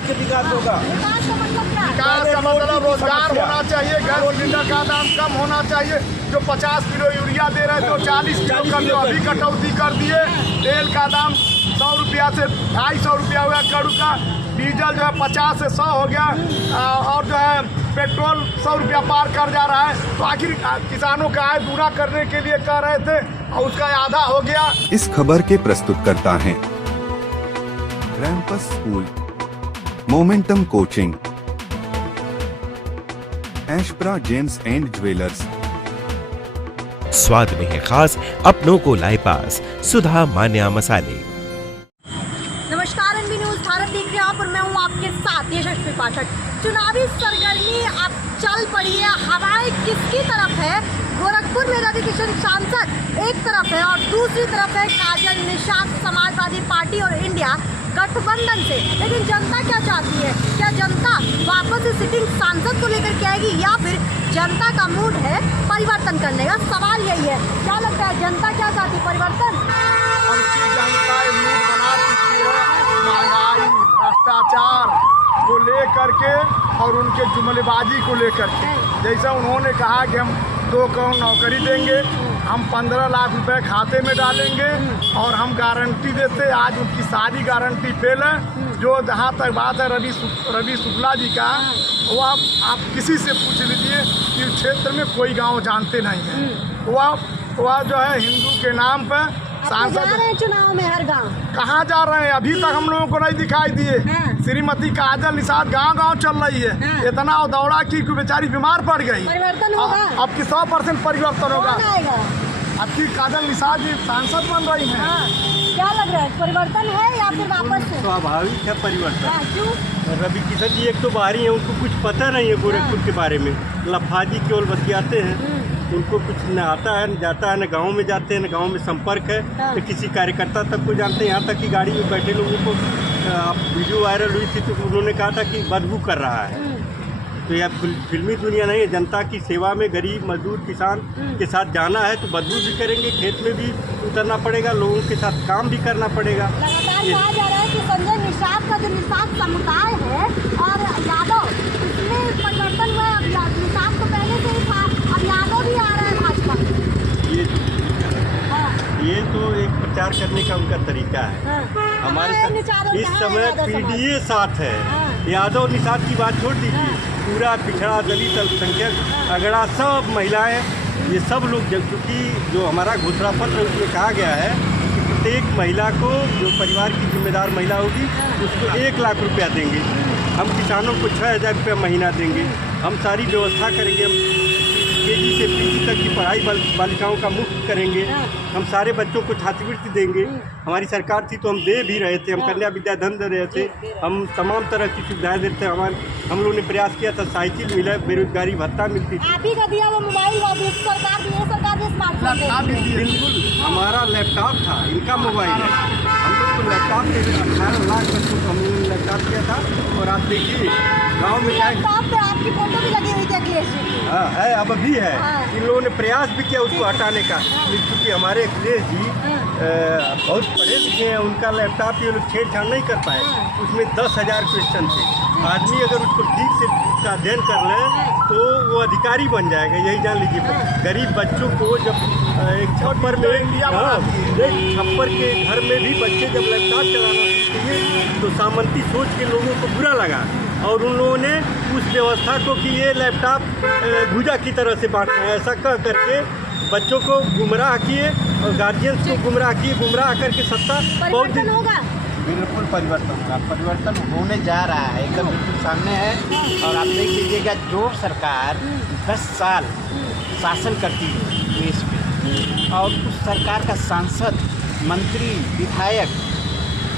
के विकास होगा? विकास का मतलब क्या? विकास का मतलब रोजगार होना चाहिए, गैस सिलेंडर का दाम कम होना चाहिए। जो 50 किलो यूरिया दे रहे थे वो 40 किलो कर दिए, अभी कटौती कर दिए। तेल का दाम 100 रुपया से 250 रुपया हुआ कड़ू का। डीजल जो है 50 से 100 हो गया, और जो है पेट्रोल 100 रुपया पार कर जा रहा है। तो आखिर किसानों का आय दूना करने के लिए कह रहे थे और उसका आधा हो गया। इस खबर के प्रस्तुतकर्ता हैं Rampus school, momentum coaching, Ashpra gems and jewellers. स्वाद में है खास, अपनों को लाए पास, सुधा मान्या मसाले। नमस्कार, एनबी न्यूज भारत देख रहे हैं आप और मैं हूं आपके साथ यशस्वी पाठक। चुनावी सरगर्मी अब चल पड़ी है। हवाएं किसकी तरफ है? गोरखपुर में रवि किशन सांसद एक तरफ है और दूसरी तरफ है काजल निषाद समाजवादी पार्टी और इंडिया गठबंधन से। लेकिन जनता क्या चाहती है? क्या जनता वापस से सिटिंग सांसद को लेकर के आएगी या फिर जनता का मूड है परिवर्तन करने का? सवाल यही है। क्या लगता है जनता क्या चाहती? परिवर्तन? हमकी जनता मूड बना चुकी है महंगाई, भ्रष्टाचार को लेकर के और उनके जुमलेबाजी को लेकर के। जैसा उन्होंने कहा कि हम 2 करोड़ नौकरी देंगे, हम 15 लाख रुपए खाते में डालेंगे और हम गारंटी देते। आज उनकी सारी गारंटी फेल है। जो जहाँ तक बात है रवि शुक्ला जी का, वो आप किसी से पूछ लीजिए कि इस क्षेत्र में कोई गांव जानते नहीं हैं। वह जो है हिंदू के नाम पर सांसद जा रहे हैं चुनाव में हर गांव। कहाँ जा रहे हैं? अभी तक हम लोगों को नहीं दिखाई दिए। श्रीमती काजल निषाद गांव चल रही है। इतना दौड़ा की बेचारी बीमार पड़ गई। परिवर्तन होगा? अब की 100% परिवर्तन होगा। कौन आएगा? अब की काजल निषाद जी सांसद बन रही हैं। क्या लग रहा है, परिवर्तन है या फिर वापस से? स्वाभाविक है परिवर्तन। क्यों? रवि किशन जी एक तो बाहरी हैं, उनको कुछ पता नहीं है गोरखपुर के बारे में। लफाजी केवल बतियाते हैं, उनको कुछ न आता है न जाता है, न गांव में जाते हैं न गांव में संपर्क है, न किसी कार्यकर्ता तक को जानते हैं। यहाँ तक कि गाड़ी में बैठे लोगों को वीडियो वायरल हुई थी तो उन्होंने कहा था कि बदबू कर रहा है। तो यह फिल्मी दुनिया नहीं है। जनता की सेवा में गरीब मजदूर किसान के साथ जाना है तो बदबू भी करेंगे, खेत में भी उतरना पड़ेगा, लोगों के साथ काम भी करना पड़ेगा। लगातार कहा जा रहा है कि संजय निषाद का जो निषाद समुदाय है और यादव, इसमें परिवर्तन हुआ है। अब निषाद तो पहले से ही था, अब यादव भी आ रहा है भाजपा। ये तो एक प्रचार करने का उनका तरीका है। हमारे साथ इस समय पीडीए साथ है। यादव निषाद की बात छोड़ दीजिए, पूरा पिछड़ा दलित अल्पसंख्यक अगड़ा सब महिलाएं, ये सब लोग, क्योंकि जो हमारा घोषणा पत्र उसमें कहा गया है कि प्रत्येक महिला को, जो परिवार की जिम्मेदार महिला होगी, उसको 1 लाख रुपया देंगे। हम किसानों को 6,000 रुपया महीना देंगे। हम सारी व्यवस्था करेंगे। हम केजी से पीजी तक की पढ़ाई बालिकाओं का मुफ्त करेंगे। हम सारे बच्चों को छात्रवृत्ति देंगे। हमारी सरकार थी तो हम दे भी रहे थे। हम कन्या विद्याधन दे रहे थे, हम तमाम तरह की सुविधाएं देते हैं। हम लोगों ने प्रयास किया था, साइकिल मिला, बेरोजगारी भत्ता मिलती थी। आप ही का दिया वो मोबाइल, सरकार ने स्मार्टफोन बिल्कुल, हमारा लैपटॉप था, इनका मोबाइल है। हम लोग तो लैपटॉप के 18 लाख बच्चों को हमने लैपटॉप किया था। और आप देखिए गाँव में लैपटॉप पे आपकी फोटो भी लगी हुई थी अखिलेश जी। हाँ है, अब भी है। इन लोगों ने प्रयास भी किया उसको हटाने का, क्योंकि हमारे अखिलेश जी बहुत पढ़े लिखे हैं। उनका लैपटॉप ये लोग छेड़छाड़ नहीं कर पाए। उसमें 10,000 क्वेश्चन थे। आदमी अगर उसको ठीक से उसका अध्ययन कर ले तो वो अधिकारी बन जाएगा, यही जान लीजिए। गरीब बच्चों को जब एक छप्पर में, एक छप्पर के घर में भी बच्चे जब लैपटॉप चलाना सीखेंगे तो सामंती सोच के लोगों को बुरा लगा और उन लोगों ने उस व्यवस्था को कि ये लैपटॉप भुजा की तरह से बांटना है, ऐसा कह करके बच्चों को गुमराह किए और गार्जियंस को गुमराह किए। गुमराह करके सत्ता बहुत दिन होगा। बिल्कुल परिवर्तन होगा, परिवर्तन होने जा रहा है, एकदम बिल्कुल सामने है। और आप देख लीजिएगा, जो सरकार 10 साल शासन करती है देश में और उस सरकार का सांसद, मंत्री, विधायक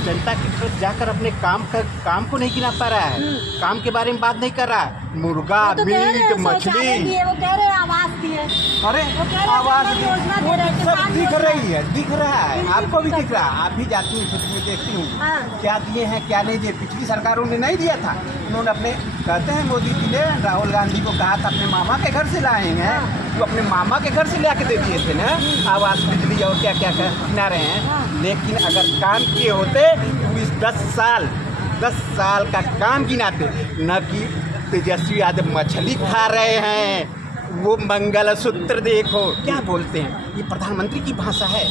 जनता की तरफ जाकर अपने काम को नहीं गिना पा रहा है, काम के बारे में बात नहीं कर रहा है। मुर्गा, मीट, मछली, वो कह रहे हैं आवास दिए। अरे आवाज सब दिख रही है, दिख रहा है, आपको भी दिख रहा है। आप भी जाती हैं क्षेत्र में, देखती हूँ क्या दिए हैं क्या नहीं दिए। पिछली सरकारों ने नहीं दिया था, उन्होंने अपने, कहते हैं मोदी जी ने राहुल गांधी को कहा था अपने मामा के घर से लाए हैं, तो अपने मामा के घर से ला के दे दिए थे ना आवास, बिजली और क्या क्या गिना रहे हैं। लेकिन अगर काम किए होते तो इस 10 साल 10 साल का काम गिनाते, न कि तेजस्वी यादव मछली खा रहे हैं, वो मंगलसूत्र देखो क्या बोलते हैं। ये प्रधानमंत्री की भाषा है,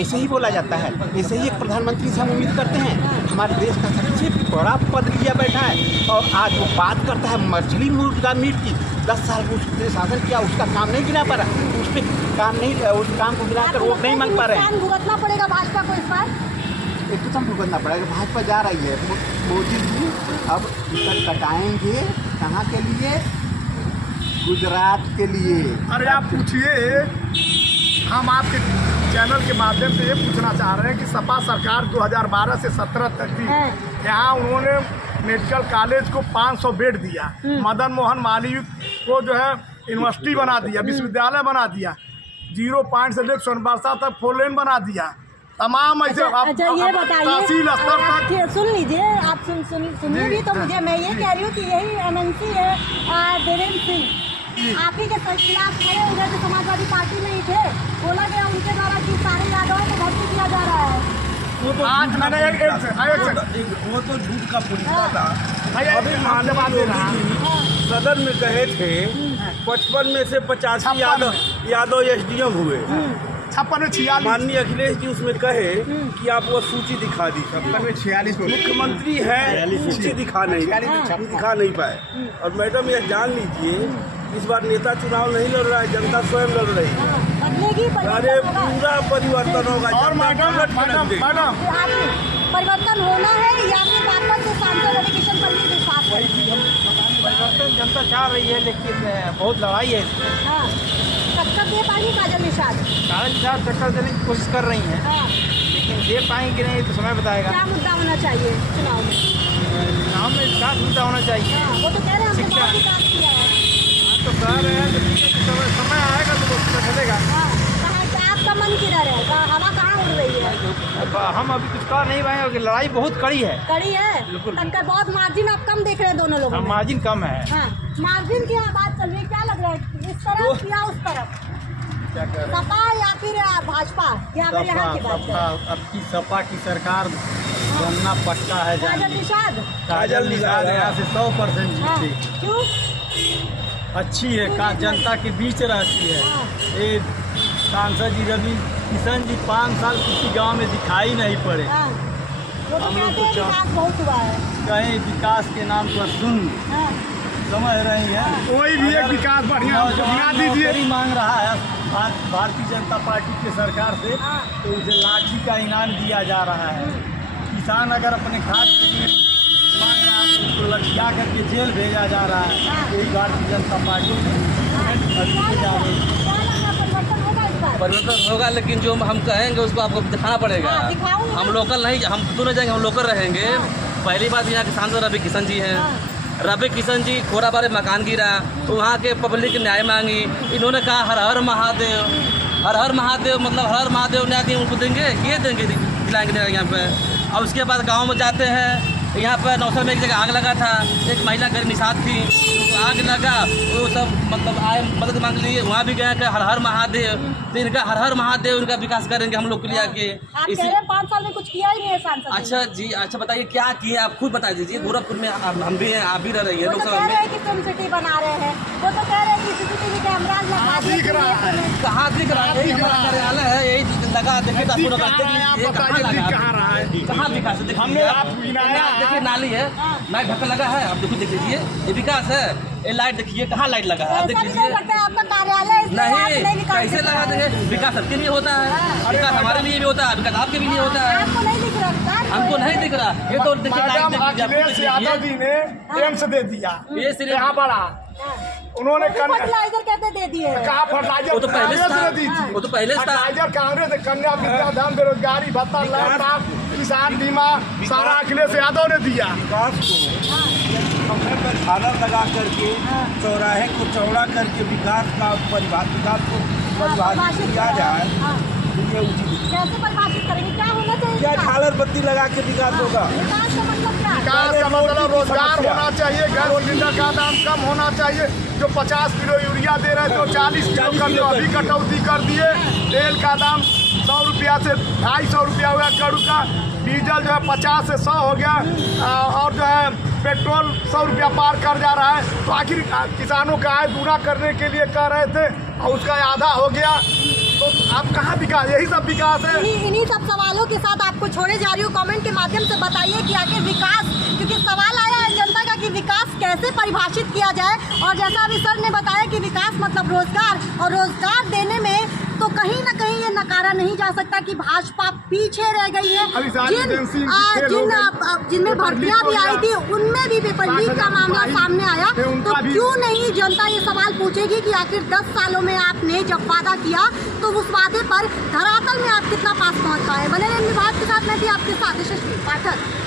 ऐसे ही बोला जाता है, ऐसे ही एक प्रधानमंत्री से हम उम्मीद करते हैं। हमारे देश का सबसे बड़ा पद लिया बैठा है और आज वो बात करता है मछली मुर्गा मीट की। 10 साल उसने शासन किया, उसका काम नहीं गिना पा रहा, उस पर काम नहीं, उस काम को गिनाकर वोट नहीं मांग पा रहे हैं। भुगतना पड़ेगा भाजपा को इस बार, एकदम भुगतना पड़ेगा। भाजपा जा रही है, मोदी जी अब टिकट कटाएंगे कहाँ के लिए? गुजरात के लिए। अरे आप पूछिए, हम आपके चैनल के माध्यम से ये पूछना चाह रहे हैं कि सपा सरकार 2012 से 17 तक थी, यहाँ उन्होंने मेडिकल कॉलेज को 500 बेड दिया, मदन मोहन मालवीय को जो है यूनिवर्सिटी बना दिया, विश्वविद्यालय बना दिया, 0 पॉइंट से लेकर सोनबरसा तक 4 लेन बना दिया, तमाम ऐसे ये बताइए, तहसील स्तर तक। सुन लीजिए, आप सुनिए भी तो मुझे, मैं ये कह रही हूँ कि यही एमएनसी है देवेंद्र सिंह, आप ही के खिलाफ खड़े हुए थे, समाजवादी पार्टी में ही थे, बोला गया उनके द्वारा कि सारे यादवों को भर्ती किया जा रहा है। आज मैंने वो तो झूठ का पुलिस था। अभी सदन में कहे थे 55 में से 85 यादव SDM हुए। 56 में 46 माननीय अखिलेश जी उसमें कहे कि आप वो सूची दिखा दी। 56 में 46 मुख्यमंत्री है, सूची दिखा नहीं पाए। और मैडम ये जान लीजिए, इस बार नेता चुनाव नहीं लड़ रहा है, जनता स्वयं लड़ रही है। अरे पूरा परिवर्तन होगा। और मैडम परिवर्तन होना है या फिर वापस से सांसद रविकिशन पर भी विश्वास है? परिवर्तन जनता चाह रही है, लेकिन बहुत लड़ाई है। हाँ, टक्कर दे पाएंगी काजल निषाद? काजल निषाद टक्कर देने की कोशिश कर रही हैं, लेकिन दे पाएंगे नहीं तो समय बताएगा। क्या मुद्दा होना चाहिए चुनाव में? चुनाव में विकास मुद्दा होना चाहिए। वो तो कह रहे हैं हमने बहुत विकास किया है। तो कह रहे हैं, तो समय आएगा तो वो पता चलेगा। आपका मन किधर है? हवा कहाँ उड़ रही है? अब हम अभी कुछ कह नहीं पाए, क्योंकि लड़ाई बहुत कड़ी है। कड़ी है, टक्कर बहुत, मार्जिन आप कम देख रहे हैं दोनों लोगों में। मार्जिन कम है। हाँ, मार्जिन की बात चल रही है, क्या लग रहा है इस तरफ या उस तरफ? सपा या फिर भाजपा? या फिर यहाँ की बात करें? अब की सपा की सरकार बनना पक्का है। काजल निषाद? काजल निषाद यहाँ से 100% जीती। क्यों? अच्छी है, जनता के बीच रहती है। ये सांसद जी रवि किशन जी 5 साल किसी गांव में दिखाई नहीं पड़े। वो तो कहते हैं विकास बहुत हुआ है। कहीं विकास के नाम पर शून्य, समझ रही है। कोई भी एक विकास बढ़िया बना दीजिए। मांग रहा है आज भारतीय जनता पार्टी की सरकार से, तो उसे लाठी का इनाम दिया जा रहा है। किसान अगर अपने खाद के लिए मांग रहा है तो उसको लटका करके जेल भेजा जा रहा है। यही भारतीय जनता पार्टी जा रही है। परिवर्तन होगा, लेकिन जो हम कहेंगे उसको आपको दिखाना पड़ेगा। हम लोकल नहीं, हम तो नहीं जाएंगे, हम लोकल रहेंगे। पहली बात यहाँ के सांसद रवि किशन जी हैं। रवि किशन जी खोराबारे मकान गिरा, वहाँ के पब्लिक न्याय मांगी, इन्होंने कहा हर हर महादेव, हर हर महादेव, मतलब हर हर महादेव न्याय दिए उनको देंगे, ये देंगे, दिलाएंगे यहाँ पे। और उसके बाद गाँव में जाते हैं, यहाँ पर नौसर में एक जगह आग लगा था, एक महिला गरीब निषाद थी, तो आग लगा, वो सब मतलब आए मदद मांग लिए, वहाँ भी गए कि हर हर महादेव, तो इनका हर हर महादेव इनका विकास करेंगे हम लोग के लिए आके। इसी 5 साल में कुछ किया ही नहीं है सांसद। अच्छा जी, अच्छा बताइए क्या किए, आप खुद बता दीजिए। गोरखपुर में हम भी हैं, आप भी रह रही है लोकसभा में। फिल्म सिटी बना रहे हैं, वो तो कह रहे हैं कि CCTV कैमरा लगा दिख रहा है। कहाँ दिख रहा है? हमारा कार्यालय है, यही लगा, देखिए कहाँ विकास है? देखिए नाली है, लाइट ढक्कन लगा है, आप देखो, देख लीजिए, ये विकास है। ये लाइट देखिए कहाँ लाइट लगा है, आप देख लीजिए। आपका कार्यालय नहीं, कैसे लगा देंगे? विकास सबके लिए होता है, विकास हमारे लिए भी होता है, विकास आपके भी लिए होता है। आपको नहीं दिख रहा? हमको नहीं दिख रहा। ये तो अखिलेश यादव जी ने एम्स दे दिया, ये सिर्फ यहाँ बड़ा उन्होंने फर्टिलाइजर कहते दे दिए। कहा फर्टिलाइजर? वो तो पहले कांग्रेस था, ने दी थी। वो तो पहले था। फर्टिलाइजर कांग्रेस ने, कन्या विद्याधन, बेरोजगारी भत्ता, लैपटॉप, किसान बीमा, सारा अखिलेश यादव ने दिया। विकास को हमने झालर लगा करके चौराहे को चौड़ा करके विकास का विकास को परिभाषित किया जाए, ये उचित। कैसे परिभाषित करेंगे? क्या होना चाहिए? क्या झालर बत्ती लगा के विकास होगा? विकास का मतलब क्या? विकास का मतलब रोजगार होना चाहिए, गैस सिलेंडर का दाम कम होना चाहिए। जो 50 किलो यूरिया दे रहे थे तो 40 किलो कर दिए, अभी कटौती कर दिए। तेल का दाम 100 रुपया से 250 रुपया हुआ कड़ू का। डीजल जो है 50 से 100 हो गया, और जो है पेट्रोल 100 रुपया पार कर जा रहा है। तो आखिर किसानों का आय दूना करने के लिए कह रहे थे और उसका आधा हो गया, तो आप कहाँ विकास, यही सब विकास है। इन्हीं सब सवालों के साथ आपको छोड़े जा रही हूँ। कमेंट के माध्यम से बताइए कि आखिर विकास, क्योंकि सवाल आया है जनता का कि विकास कैसे परिभाषित किया जाए। और जैसा अभी सर ने बताया कि विकास मतलब रोजगार, और रोजगार देने में तो कहीं ना कहीं ये नकारा नहीं जा सकता कि भाजपा पीछे रह गई है। जिनमें भर्तियां भी आई थी उनमें भी पेपर लीक का मामला सामने आया। तो क्यों नहीं जनता ये सवाल पूछेगी कि आखिर 10 सालों में आपने जब वादा किया तो उस वादे पर धरातल में आप कितना पास पहुंच पाए। बने रहें विभाग के साथ, मैं भी आपके साथ यशस्वी पाठक।